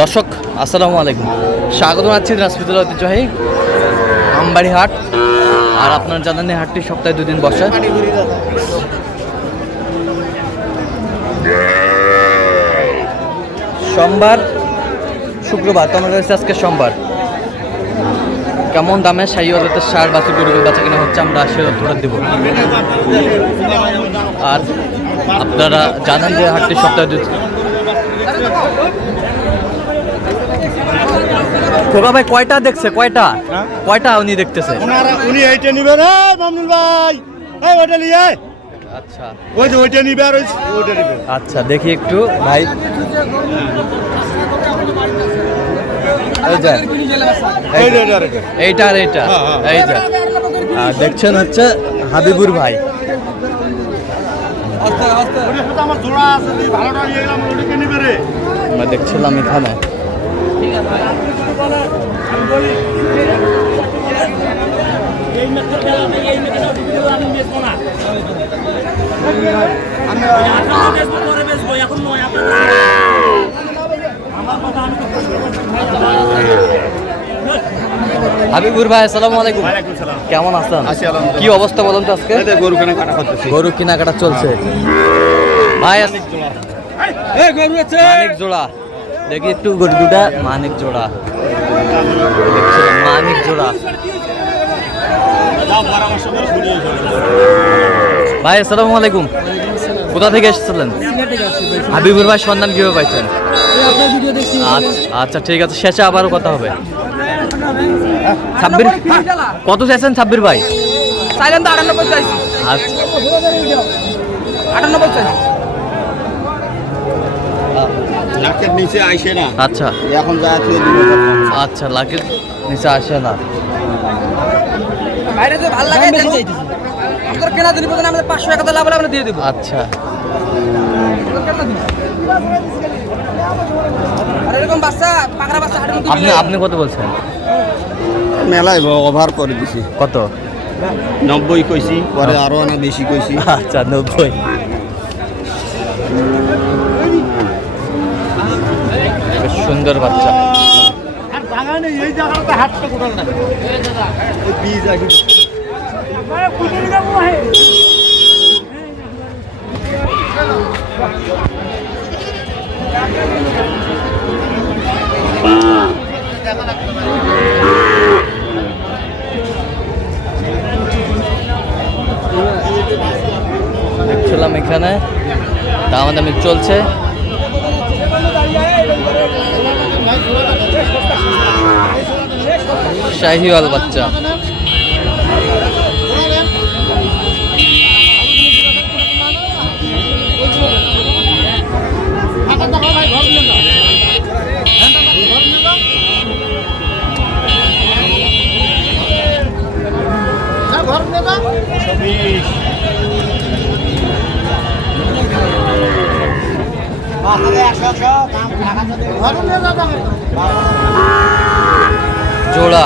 দর্শক, আসসালামু আলাইকুম। স্বাগত জানাচ্ছি দিনাজপুরের ঐতিহ্যবাহী আমবাড়ি হাট আর আপনার জানেন এই হাটটি সপ্তাহে দুদিন বসে। সোমবার, শুক্রবার তোমার রয়েছে আজকে সোমবার। কেমন দামে সাই অজাতের সার বাছু গরু বাচ্চা কিনা হচ্ছে আমরা সে তথ্যটা দেবো। আর আপনারা জানেন যে হাটটি সপ্তাহে খোকা ভাই কয়টা দেখছে? কয়টা? কয়টা উনি দেখতেছে? উনি এইটা নিবেন এই মামুন ভাই। এই ওইটা নিয়ে আচ্ছা। ওই যে ওইটা নিবে আর ওইটা নিবে। আচ্ছা দেখি একটু ভাই। এইটা আর এইটা। হ্যাঁ, হ্যাঁ। এই যে। আর দেখছেন হচ্ছে হাবিবুর ভাই। নিবে রে। দেখছিলাম এখানে। হাবিবুর ভাই আসসালামু আলাইকুম। কেমন আছেন? কি অবস্থা বলুন তো আজকে? গরু কেনা কাটা করতেছি। গরু কেনাকাটা চলছে। ভাই আস- এই গরু আছে। মানিক জোড়া দেখি একটু গরু দুটা মানিক জোড়া। মানিক জোড়া। ভাই আসসালামু আলাইকুম। কোথা থেকে এসেছিলেন? হাবিবুর ভাই সন্ধান কীভাবে পাইছেন? আচ্ছা- আচ্ছা ঠিক আছে শেষে আবারও কথা হবে। ছাব্বির কত চাইছেন ছাব্বির ভাই? চাইলেন তো আটানব্বই চাইছি। আচ্ছা। আটানব্বই চাইছি। নিচে আইসে না। আচ্ছা। এখন যা আছে আচ্ছা লাখের নিচে আসে না। বাইরে যে ভালো লাগে আপনার কেনা দিন পর্যন্ত আমাদের পাঁচশো টাকা লাভ হলে আমরা দিয়ে দেবো। আচ্ছা। আর এরকম বাচ্চা পাকড়া বাচ্চা আপনি আপনি কত বলছেন? মেলায় ওভার করে দিছি। কত? নব্বই কইছি পরে আরও না বেশি কইছি। আচ্ছা নব্বই। বীজ বাচ্চা দেখছিলাম এখানে। দামাদামি চলছে। শাহিওয়াল বাচ্চা। জোড়া।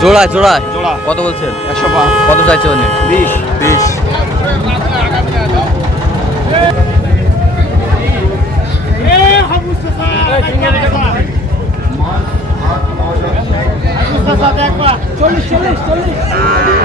জোড়া জোড়া। জোড়া। কত বলছেন? একশো পাঁচ। কত চাইছে উনি? বিশ। বিশ। চল্লিশ চল্লিশ চল্লিশ।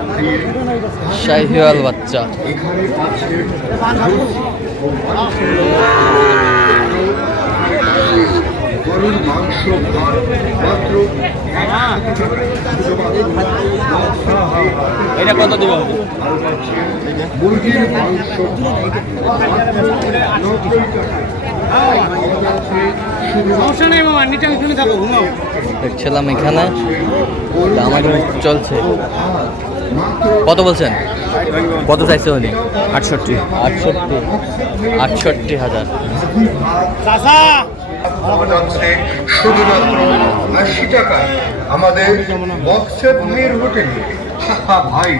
আমাদের শাহিওয়াল বাচ্চা। গরুর মাংস মাত্র এটা কত দিবে? মুরগির মাংস দেখছিলাম এখানে দামাদামি চলছে। কত বলছেন? কত চাইছে উনি? আটষট্টি। আটষট্টি। আটষট্টি হাজার। শুধুমাত্র আশি টাকা আমাদের ভূমির হোটেলে ভাই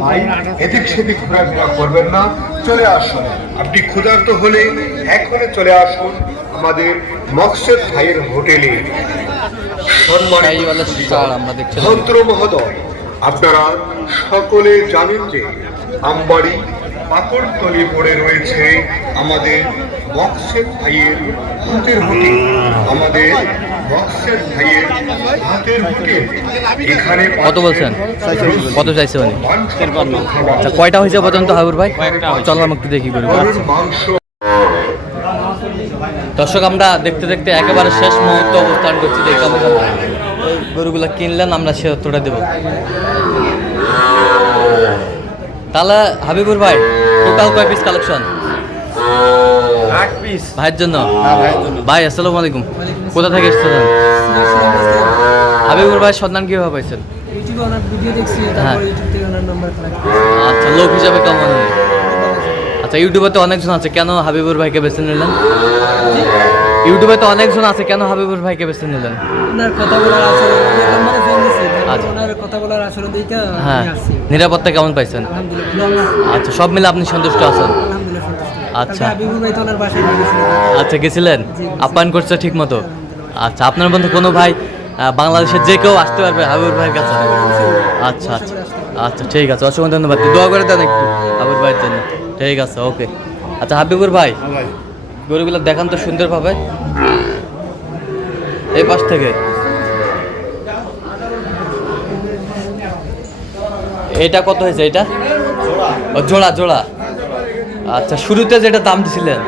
ভাই এদিক সেদিক ঘোরাফেরা করবেন না চলে আসুন। আপনি ক্ষুধার্ত হলে এখনই চলে আসুন আমাদের মকসেদ ভাইয়ের হোটেলে। সম্মানিত ভদ্র মহোদয়। আপনারা সকলে জানেন যে আমবাড়ি পাকড়তলি পড়ে রয়েছে আমাদের বক্সের ভাইয়ের হাতের হোটেল আমাদের বক্সের ভাইয়ের হাতের এখানে কত বলছেন? কত চাইছে আচ্ছা কয়টা হয়েছে পর্যন্ত হাবিবুর ভাই? চলো আমরা একটু দেখি গরু মাংস। দর্শক আমরা দেখতে দেখতে একেবারে শেষ মুহূর্তে অবস্থান করছি দেখে এই গরুগুলো কিনলেন আমরা সে উত্তরটা দেবো। তাহলে হাবিবুর ভাই টোটাল কয় পিস কালেকশন আট পিস ভাইয়ের জন্য? ভাই আসসালামু আলাইকুম। কোথা থেকে এসেছিলেন হাবিবুর ভাই সন্ধান কীভাবে পাইছেন? ইউটিউবে ওনার ভিডিও দেখছি হ্যাঁ। আচ্ছা লোক হিসাবে কেমন আচ্ছা ইউটিউবে তো অনেকজন আছে কেন হাবিবুর ভাইকে বেছে নিলেন? ইউটিউবে তো অনেকজন আছে কেন হাবিবুর ভাইকে বেছে নিলেন? ওনার কথা বলার ফোন দিছি আচ্ছা। ওনার কথা বলার হ্যাঁ। নিরাপত্তা কেমন পাইছেন? আলহামদুলিল্লাহ আচ্ছা সব মিলে আপনি সন্তুষ্ট আছেন? আলহামদুলিল্লাহ সন্তুষ্ট। আচ্ছা। হাবিবুর ভাই তো ওনার বাসায় গেছিল আচ্ছা গেছিলেন? আপ্যায়ন করছে ঠিক মতো? আচ্ছা আপনার বন্ধু কোনো ভাই বাংলাদেশের যে কেউ আসতে পারবে হাবিবুর ভাইয়ের কাছে? আচ্ছা আচ্ছা। আচ্ছা ঠিক আছে অসংখ্য ধন্যবাদ। দোয়া করে দেন একটু হাবিবুর ভাইয়ের জন্য। ঠিক আছে ওকে। আচ্ছা হাবিবুর ভাই। গরুগুলো দেখান তো সুন্দরভাবে। এই পাশ থেকে। এটা কত হয়েছে এটা ও জোড়া জোড়া। আচ্ছা শুরুতে যেটা দাম দিছিলেন?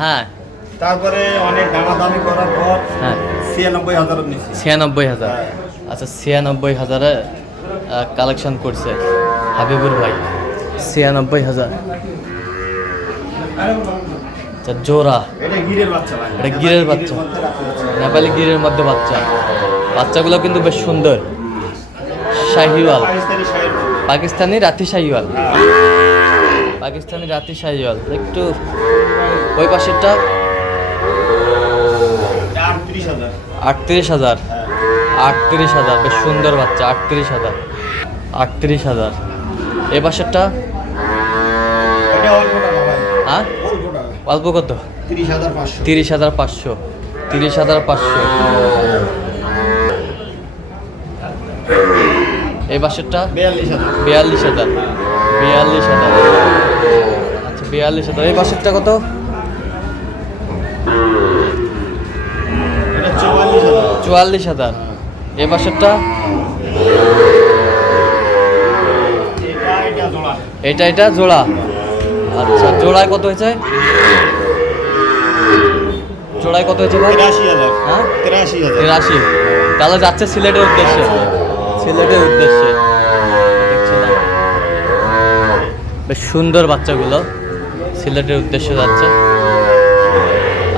হ্যাঁ। তারপরে অনেক দামাদামি করার পর হ্যাঁ। ছিয়ানব্বই হাজার ছিয়ানব্বই হাজার। আচ্ছা ছিয়ানব্বই হাজারে কালেকশন করছে হাবিবুর ভাই। ছিয়ানব্বই হাজার। আচ্ছা জোড়া। এটা গিরের বাচ্চা এটা গিরের বাচ্চা। নেপালি গিরের মধ্যে বাচ্চা। বাচ্চাগুলো কিন্তু বেশ সুন্দর। শাহিওয়াল। পাকিস্তানি রাতি শাহিওয়াল। পাকিস্তানি রাতি শাহিওয়াল। একটু ওই পাশেরটা। আটত্রিশ আটত্রিশ হাজার। আটত্রিশ হাজার। বেশ সুন্দর বাচ্চা আটত্রিশ হাজার। আটত্রিশ হাজার। এ পাশেরটা এটা অল্প টাকা ভাই হ্যাঁ অল্প কত? তিরিশ হাজার পাঁচশো। তিরিশ হাজার পাঁচশো। তিরিশ হাজার পাঁচশো। এই বাসেরটা? বিয়াল্লিশ হাজার। বিয়াল্লিশ হাজার। বিয়াল্লিশ হাজার। আচ্ছা বিয়াল্লিশ হাজার। এই পাশেরটা কত? চুয়াল্লিশ হাজার। চুয়াল্লিশ হাজার। এ পাশেরটা এটা এটা জোড়া। এটা এটা জোড়া। আচ্ছা জোড়ায় কত হয়েছে? জোড়ায় কত হয়েছে ভাই? তিরাশি হাজার। হ্যাঁ? তিরাশি হাজার। তিরাশি। তাহলে যাচ্ছে সিলেটের উদ্দেশ্যে। সিলেটের উদ্দেশ্যে। দেখছিলাম বেশ সুন্দর বাচ্চাগুলো সিলেটের উদ্দেশ্যে যাচ্ছে।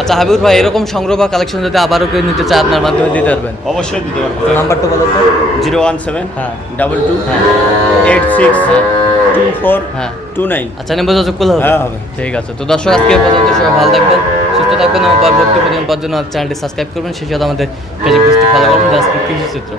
আচ্ছা হাবিবুর ভাই এরকম সংগ্রহ বা কালেকশন যদি আবারও কেউ নিতে চায় আপনার মাধ্যমে দিতে পারবেন? অবশ্যই দিতে পারব। নাম্বারটা বলো তো। জিরো ওয়ান সেভেন হ্যাঁ। ডাবল টু হ্যাঁ। এইট সিক্স হ্যাঁ। টু ফোর হ্যাঁ। টু নাইন আচ্ছা নাম্বার যোগাযোগ করলে হবে। হ্যাঁ, হবে। ঠিক আছে। তো দর্শক আজকে পর্যন্ত সবাই ভালো থাকবেন সুস্থ থাকবেন এবং পরবর্তী প্রতিদিন পাওয়ার জন্য চ্যানেলটি সাবস্ক্রাইব করবেন। সেই সাথে আমাদের ফেসবুক পেজটি ফলো করবেন কৃষি চিত্র।